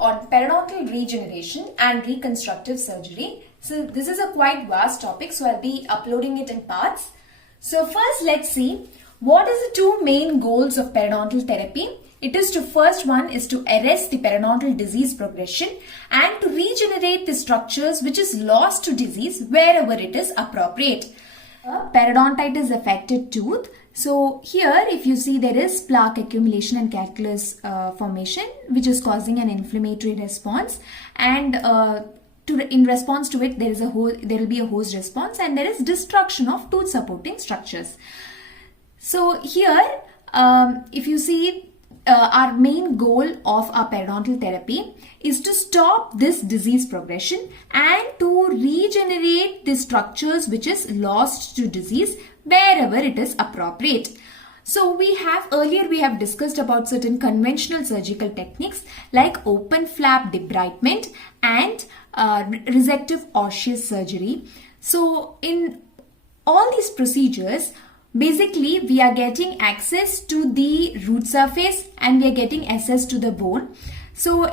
on periodontal regeneration and reconstructive surgery. So this is a quite vast topic, so I'll be uploading it in parts. So first let's see what is the two main goals of periodontal therapy. First one is to arrest the periodontal disease progression and to regenerate the structures which is lost to disease wherever it is appropriate. A periodontitis affected tooth. So here if you see there is plaque accumulation and calculus formation which is causing an inflammatory response, and in response to it there will be a host response, and there is destruction of tooth supporting structures. So here if you see our main goal of our periodontal therapy is to stop this disease progression and to regenerate the structures which is lost to disease wherever it is appropriate. So we have discussed about certain conventional surgical techniques like open flap debridement and resective osseous surgery. So in all these procedures, basically we are getting access to the root surface and we are getting access to the bone. So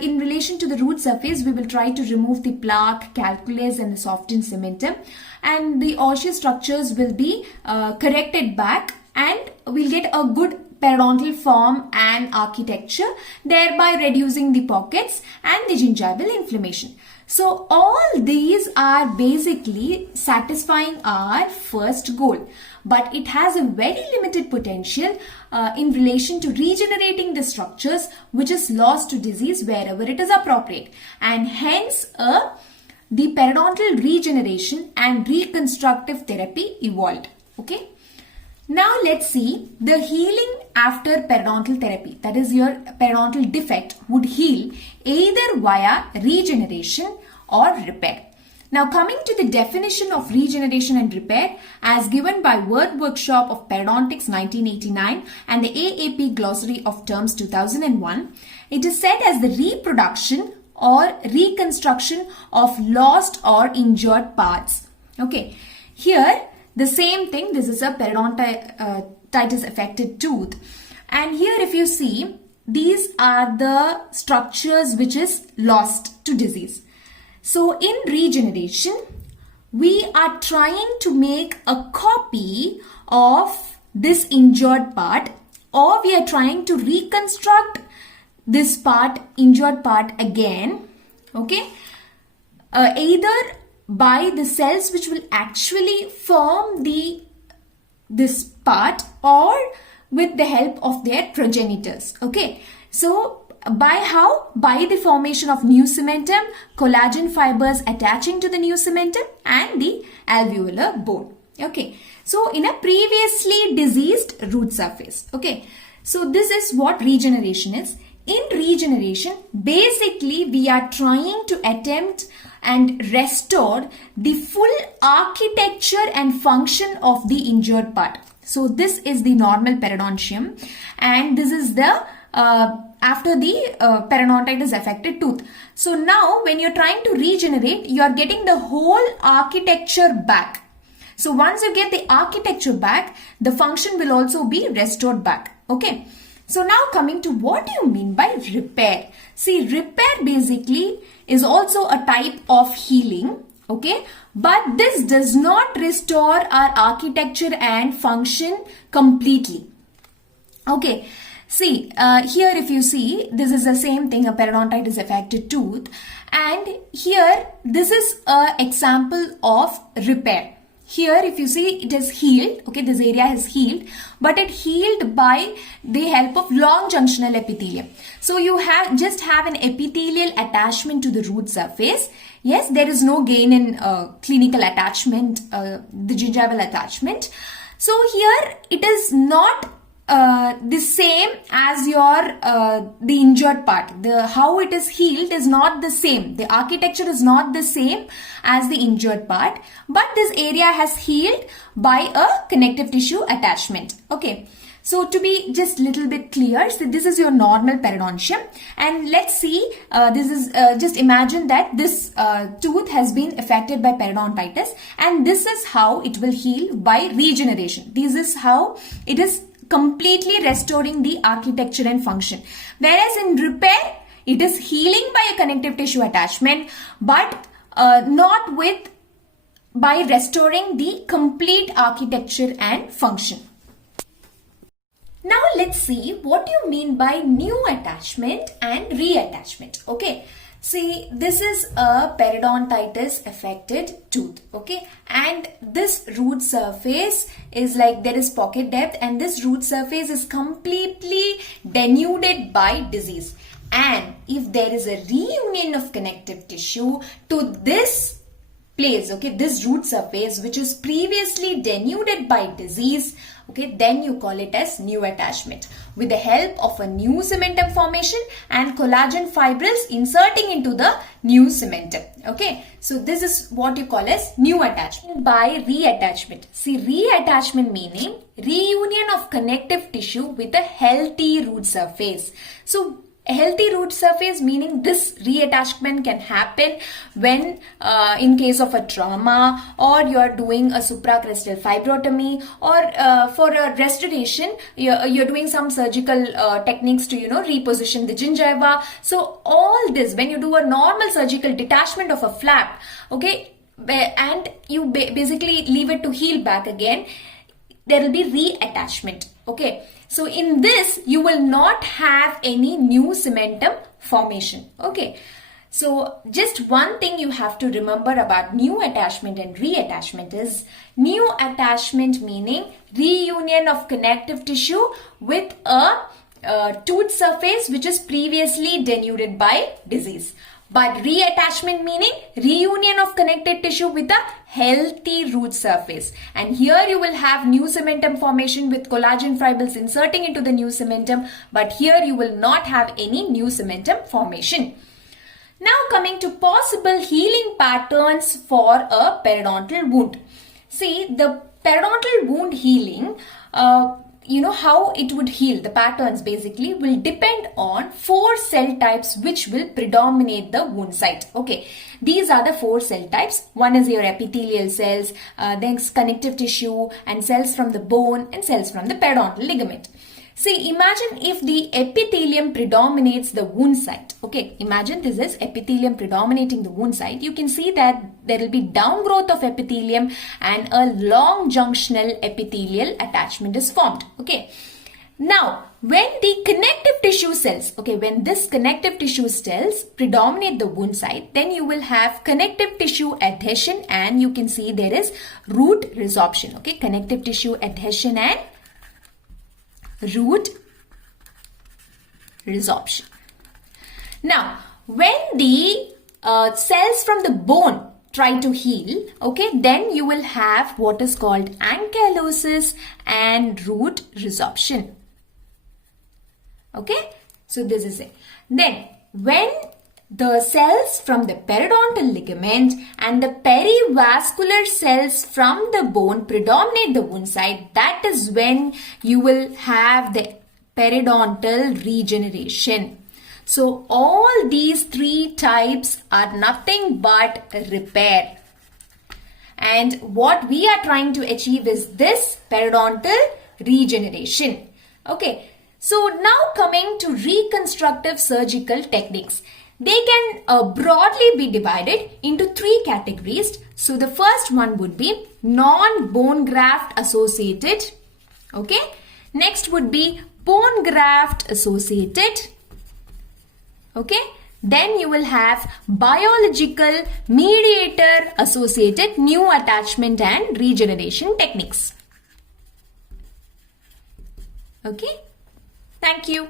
in relation to the root surface, we will try to remove the plaque, calculus and the softened cementum, and the osseous structures will be corrected back, and we'll get a good periodontal form and architecture, thereby reducing the pockets and the gingival inflammation. So all these are basically satisfying our first goal, but it has a very limited potential in relation to regenerating the structures which is lost to disease wherever it is appropriate, and hence the periodontal regeneration and reconstructive therapy evolved. Okay. Now let's see the healing after periodontal therapy. That is, your periodontal defect would heal either via regeneration or repair. Now coming to the definition of regeneration and repair as given by Word Workshop of Periodontics 1989 and the AAP Glossary of Terms 2001, it is said as the reproduction or reconstruction of lost or injured parts. Okay, here the same thing, this is a periodontitis affected tooth, and here if you see, these are the structures which is lost to disease. So in regeneration, we are trying to make a copy of this injured part, or we are trying to reconstruct this part, injured part again, okay, either by the cells which will actually form this part, or with the help of their progenitors. Okay, so by how? By the formation of new cementum, collagen fibers attaching to the new cementum and the alveolar bone. Okay, so in a previously diseased root surface. Okay, so this is what regeneration is. In regeneration, basically we are trying to attempt and restore the full architecture and function of the injured part. So this is the normal periodontium, and this is the after the periodontitis affected tooth. So now when you're trying to regenerate, you are getting the whole architecture back. So once you get the architecture back, the function will also be restored back. Okay. So now coming to what do you mean by repair? See, repair basically is also a type of healing, okay? But this does not restore our architecture and function completely. Okay, see, here if you see, this is the same thing, a periodontitis affected tooth. And here, this is an example of repair. Here if you see, it is healed, okay, this area is healed, but it healed by the help of long junctional epithelium. So you just have an epithelial attachment to the root surface. Yes, there is no gain in clinical attachment, the gingival attachment. So here it is not the same as your the injured part. How it is healed is not the same. The architecture is not the same as the injured part, but this area has healed by a connective tissue attachment. Okay, so to be just little bit clear, so this is your normal periodontium, and let's see, this is just imagine that this tooth has been affected by periodontitis, and this is how it will heal by regeneration. This is how it is completely restoring the architecture and function. Whereas in repair, It is healing by a connective tissue attachment, but not by restoring the complete architecture and function. Now let's see what you mean by new attachment and reattachment. Okay. See, this is a periodontitis affected tooth, okay, and this root surface is like there is pocket depth, and this root surface is completely denuded by disease. And if there is a reunion of connective tissue to this place, okay, this root surface which is previously denuded by disease, okay, then you call it as new attachment with the help of a new cementum formation and collagen fibrils inserting into the new cementum. Okay, so this is what you call as new attachment. By reattachment, see, reattachment meaning reunion of connective tissue with a healthy root surface. So a healthy root surface meaning this reattachment can happen when in case of a trauma, or you are doing a supracrestal fibrotomy, or for a restoration you're doing some surgical techniques to reposition the gingiva. So all this, when you do a normal surgical detachment of a flap, okay, and you basically leave it to heal back again, there will be reattachment. Okay, so in this you will not have any new cementum formation. Okay, so just one thing you have to remember about new attachment and reattachment is new attachment meaning reunion of connective tissue with a tooth surface which is previously denuded by disease. But reattachment meaning reunion of connective tissue with a healthy root surface. And here you will have new cementum formation with collagen fibrils inserting into the new cementum. But here you will not have any new cementum formation. Now coming to possible healing patterns for a periodontal wound. See, the periodontal wound healing, how it would heal, the patterns basically will depend on 4 cell types which will predominate the wound site. Okay, these are the 4 cell types. One is your epithelial cells, then connective tissue, and cells from the bone, and cells from the periodontal ligament. See, imagine if the epithelium predominates the wound site. Okay, imagine this is epithelium predominating the wound site. You can see that there will be downgrowth of epithelium and a long junctional epithelial attachment is formed. Okay, now when the connective tissue cells, okay, when this connective tissue cells predominate the wound site, then you will have connective tissue adhesion, and you can see there is root resorption. Okay, connective tissue adhesion and root resorption. Now, when the cells from the bone try to heal, okay, then you will have what is called ankylosis and root resorption. Okay, so this is it. Then, when the cells from the periodontal ligament and the perivascular cells from the bone predominate the wound site, that is when you will have the periodontal regeneration. So all these 3 types are nothing but repair. And what we are trying to achieve is this periodontal regeneration. Okay, so now coming to reconstructive surgical techniques. They can broadly be divided into 3 categories. So the first one would be non-bone graft associated. Okay. Next would be bone graft associated. Okay. Then you will have biological mediator associated new attachment and regeneration techniques. Okay. Thank you.